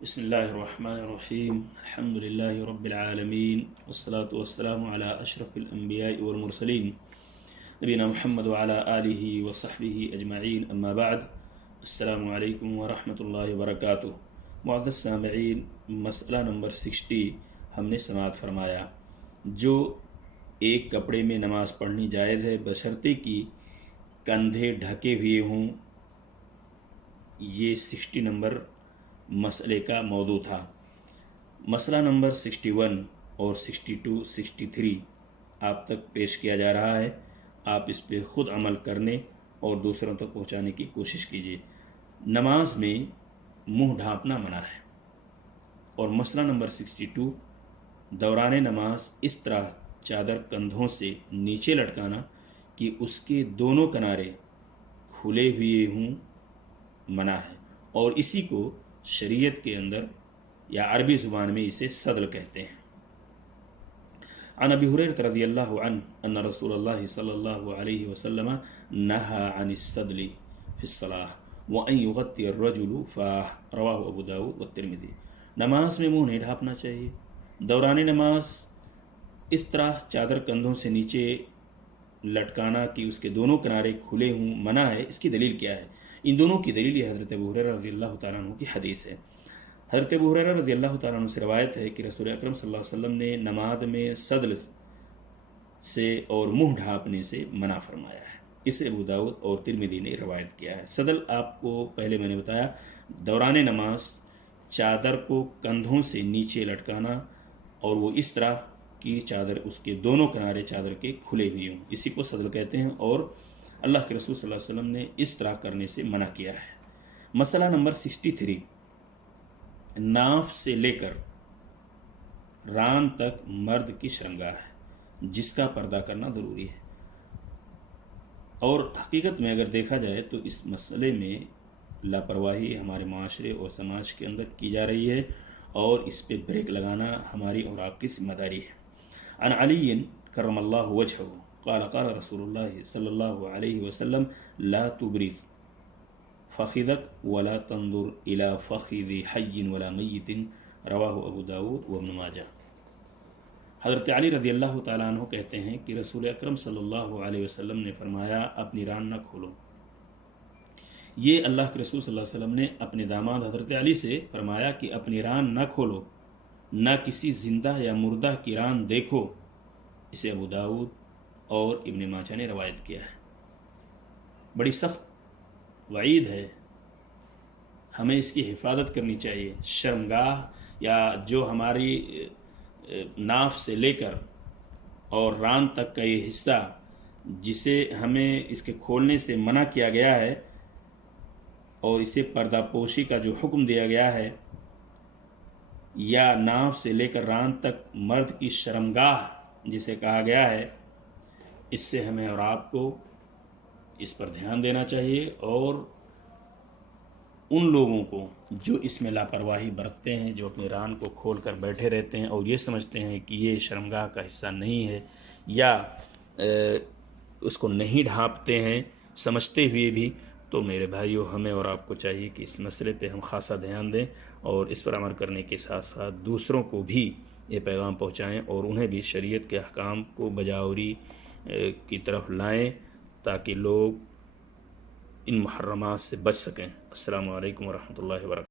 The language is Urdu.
بسم الله الرحمن الرحيم الحمد لله رب العالمين والصلاة والسلام على أشرف الأنبياء والمرسلين نبينا محمد وعلى آله وصحبه أجمعين أما بعد السلام عليكم ورحمة الله وبركاته معزز سامعین، مسئلہ نمبر 60 ہم نے سماعت فرمایا جو ایک کپڑے میں نماز پڑھنی جائز ہے بشرطے کہ کندھے ڈھکے ہوئے ہوں۔ یہ 60 نمبر مسئلے کا موضوع تھا۔ مسئلہ نمبر 61 اور 62 63 آپ تک پیش کیا جا رہا ہے۔ آپ اس پہ خود عمل کرنے اور دوسروں تک پہنچانے کی کوشش کیجیے۔ نماز میں منہ ڈھانپنا منع ہے۔ اور مسئلہ نمبر 62 دوران نماز اس طرح چادر کندھوں سے نیچے لٹکانا کہ اس کے دونوں کنارے کھلے ہوئے ہوں منع ہے، اور اسی کو شریعت کے اندر یا عربی زبان میں اسے صدل کہتے ہیں۔ عن ابی ہریرہ رضی اللہ عنہ ان رسول اللہ صلی اللہ علیہ وسلم نہى عن الصدل فی الصلاة وان یغطی الرجل فاہ، رواہ ابو داؤد والترمذی۔ نماز میں منہ نہیں ڈھانپنا چاہیے۔ دوران نماز اس طرح چادر کندھوں سے نیچے لٹکانا کہ اس کے دونوں کنارے کھلے ہوں منع ہے۔ اس کی دلیل کیا ہے؟ ان دونوں کی دلیل یہ حضرت ابو ہریرہ رضی اللہ تعالیٰ عنہ کی حدیث ہے۔ حضرت ابو ہریرہ رضی اللہ تعالیٰ عنہ سے روایت ہے کہ رسول اکرم صلی اللہ علیہ وسلم نے نماز میں صدل سے اور منہ ڈھانپنے سے منع فرمایا ہے۔ اسے ابو داؤد اور ترمذی نے روایت کیا ہے۔ صدل آپ کو پہلے میں نے بتایا، دوران نماز چادر کو کندھوں سے نیچے لٹکانا اور وہ اس طرح کی چادر اس کے دونوں کنارے چادر کے کھلے ہوئے ہوں، اسی کو صدل کہتے ہیں، اور اللہ کے رسول صلی اللہ علیہ وسلم نے اس طرح کرنے سے منع کیا ہے۔ مسئلہ نمبر 63 ناف سے لے کر ران تک مرد کی شرمگاہ ہے جس کا پردہ کرنا ضروری ہے، اور حقیقت میں اگر دیکھا جائے تو اس مسئلے میں لاپرواہی ہمارے معاشرے اور سماج کے اندر کی جا رہی ہے، اور اس پہ بریک لگانا ہماری اور آپ کی ذمہ داری ہے۔ عن علی کرم اللہ وجہہ قال قال رسول اللہ صلی اللہ علیہ وسلم لا تبرز فخذک ولا تنظر الى فخذ حی ولا میت، رواہ ابو داود وابن ماجہ۔ حضرت علی رضی اللہ تعالیٰ عنہ کہتے ہیں کہ رسول اکرم صلی اللہ علیہ وسلم نے فرمایا اپنی ران نہ کھولو۔ یہ اللہ کے رسول صلی اللہ علیہ وسلم نے اپنے داماد حضرت علی سے فرمایا کہ اپنی ران نہ کھولو، نہ کسی زندہ یا مردہ کی ران دیکھو۔ اسے ابو داود اور ابن ماجہ نے روایت کیا ہے۔ بڑی سخت وعید ہے، ہمیں اس کی حفاظت کرنی چاہیے۔ شرمگاہ یا جو ہماری ناف سے لے کر اور ران تک کا یہ حصہ جسے ہمیں اس کے کھولنے سے منع کیا گیا ہے اور اسے پردہ پوشی کا جو حکم دیا گیا ہے، یا ناف سے لے کر ران تک مرد کی شرمگاہ جسے کہا گیا ہے، اس سے ہمیں اور آپ کو اس پر دھیان دینا چاہیے، اور ان لوگوں کو جو اس میں لاپرواہی برتتے ہیں، جو اپنی ران کو کھول کر بیٹھے رہتے ہیں اور یہ سمجھتے ہیں کہ یہ شرمگاہ کا حصہ نہیں ہے، یا اس کو نہیں ڈھانپتے ہیں سمجھتے ہوئے بھی، تو میرے بھائیوں ہمیں اور آپ کو چاہیے کہ اس مسئلے پہ ہم خاصا دھیان دیں، اور اس پر عمل کرنے کے ساتھ ساتھ دوسروں کو بھی یہ پیغام پہنچائیں اور انہیں بھی شریعت کے احکام کو بجاوری کی طرف لائیں تاکہ لوگ ان محرمات سے بچ سکیں۔ السلام علیکم ورحمۃ اللہ وبرکاتہ۔